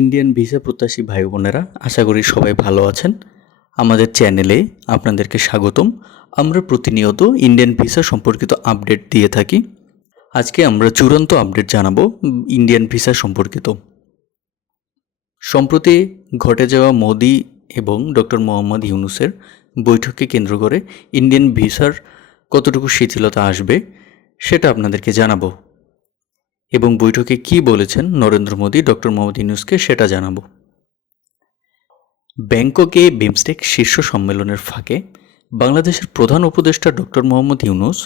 Indian visa প্রত্যাশী ভাই বোনেরা, আশা করি সবাই ভালো আছেন। আমাদের চ্যানেলে আপনাদেরকে স্বাগতম। আমরা প্রতিনিয়ত ইন্ডিয়ান ভিসা সম্পর্কিত আপডেট দিয়ে থাকি। আজকে আমরা চূড়ান্ত আপডেট জানাব ইন্ডিয়ান ভিসা সম্পর্কিত। সম্প্রতি ঘটে যাওয়া মোদি এবং ডক্টর মোহাম্মদ ইউনুসের বৈঠককে কেন্দ্র করে ইন্ডিয়ান ভিসার কতটুকু শিথিলতা আসবে, সেটা আপনাদেরকে জানাব। এবং বৈঠকে কি বলেছেন নরেন্দ্র মোদী? ডক্টর মোহাম্মদ ইউনুসকে সেটা জানাব। ব্যাংককে বিমস্টেক শীর্ষ সম্মেলনের ফাঁকে বাংলাদেশের প্রধান উপদেষ্টা ডক্টর মোহাম্মদ ইউনুস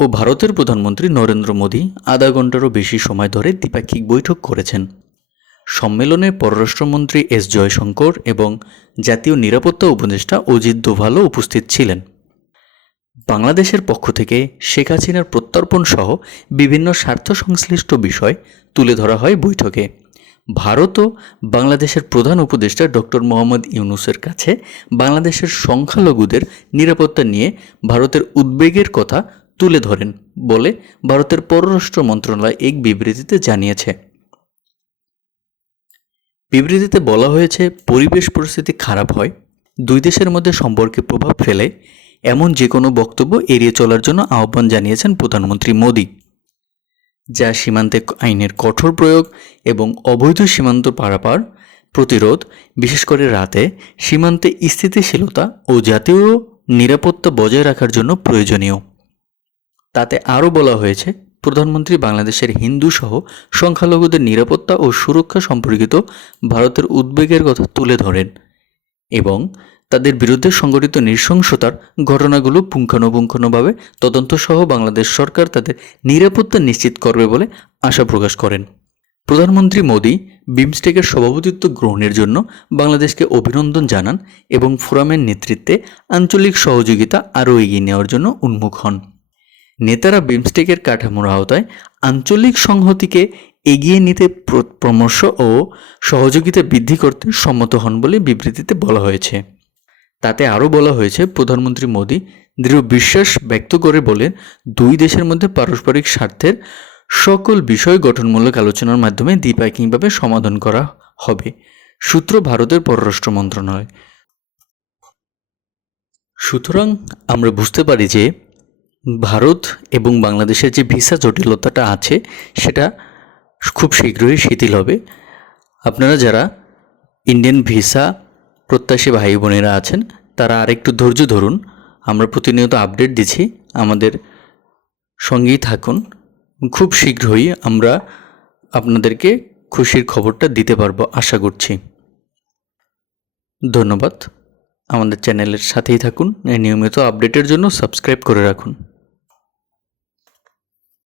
ও ভারতের প্রধানমন্ত্রী নরেন্দ্র মোদী আধা ঘন্টারও বেশি সময় ধরে দ্বিপাক্ষিক বৈঠক করেছেন। সম্মেলনে পররাষ্ট্রমন্ত্রী এস জয়শঙ্কর এবং জাতীয় নিরাপত্তা উপদেষ্টা অজিত দোভালও উপস্থিত ছিলেন। বাংলাদেশের পক্ষ থেকে শেখ হাসিনার প্রত্যর্পণ সহ বিভিন্ন স্বার্থ সংশ্লিষ্ট বিষয় তুলে ধরা হয় বৈঠকে। ভারতও বাংলাদেশের প্রধান উপদেষ্টা ডক্টর মোহাম্মদ ইউনুসের কাছে বাংলাদেশের সংখ্যালঘুদের নিরাপত্তা নিয়ে ভারতের উদ্বেগের কথা তুলে ধরেন বলে ভারতের পররাষ্ট্র মন্ত্রণালয় এক বিবৃতিতে জানিয়েছে। বিবৃতিতে বলা হয়েছে, পরিবেশ পরিস্থিতি খারাপ হয়, দুই দেশের মধ্যে সম্পর্কে প্রভাব ফেলে এমন যে কোনো বক্তব্য এড়িয়ে চলার জন্য আহ্বান জানিয়েছেন প্রধানমন্ত্রী মোদী। যা সীমান্তে আইনের কঠোর প্রয়োগ এবং অবৈধ সীমান্ত পারাপার, প্রতিরোধ, বিশেষ করে রাতে, সীমান্তে স্থিতিশীলতা ও জাতীয় নিরাপত্তা বজায় রাখার জন্য প্রয়োজনীয়। তাতে আরও বলা হয়েছে, প্রধানমন্ত্রী বাংলাদেশের হিন্দু সহ সংখ্যালঘুদের নিরাপত্তা ও সুরক্ষা সম্পর্কিত ভারতের উদ্বেগের কথা তুলে ধরেন এবং তাদের বিরুদ্ধে সংগঠিত নৃশংসতার ঘটনাগুলো পুঙ্খানুপুঙ্খানুভাবে তদন্ত সহ বাংলাদেশ সরকার তাদের নিরাপত্তা নিশ্চিত করবে বলে আশা প্রকাশ করেন। প্রধানমন্ত্রী মোদী বিমস্টেকের সভাপতিত্ব গ্রহণের জন্য বাংলাদেশকে অভিনন্দন জানান এবং ফোরামের নেতৃত্বে আঞ্চলিক সহযোগিতা আরও এগিয়ে নেওয়ার জন্য উন্মুখ হন। নেতারা বিমস্টেকের কাঠামোর আওতায় আঞ্চলিক সংহতিকে এগিয়ে নিতে পরামর্শ ও সহযোগিতা বৃদ্ধি করতে সম্মত হন বলে বিবৃতিতে বলা হয়েছে। তাতে আরও বলা হয়েছে, প্রধানমন্ত্রী মোদী দৃঢ় বিশ্বাস ব্যক্ত করে বলেন, দুই দেশের মধ্যে পারস্পরিক স্বার্থের সকল বিষয় গঠনমূলক আলোচনার মাধ্যমে দ্বিপাক্ষিকভাবে সমাধান করা হবে। সূত্র ভারতের পররাষ্ট্র মন্ত্রণালয়। সুতরাং আমরা বুঝতে পারি যে ভারত এবং বাংলাদেশের যে ভিসা জটিলতাটা আছে, সেটা খুব শীঘ্রই শিথিল হবে। আপনারা যারা ইন্ডিয়ান ভিসা প্রত্যাশী ভাই বোনেরা আছেন, তারা আরেকটু ধৈর্য ধরুন। আমরা প্রতিনিয়ত আপডেট দিচ্ছি, আমাদের সঙ্গেই থাকুন। খুব শীঘ্রই আমরা আপনাদেরকে খুশির খবরটা দিতে পারব আশা করছি। ধন্যবাদ। আমাদের চ্যানেলের সাথেই থাকুন। নিয়মিত আপডেটের জন্য সাবস্ক্রাইব করে রাখুন।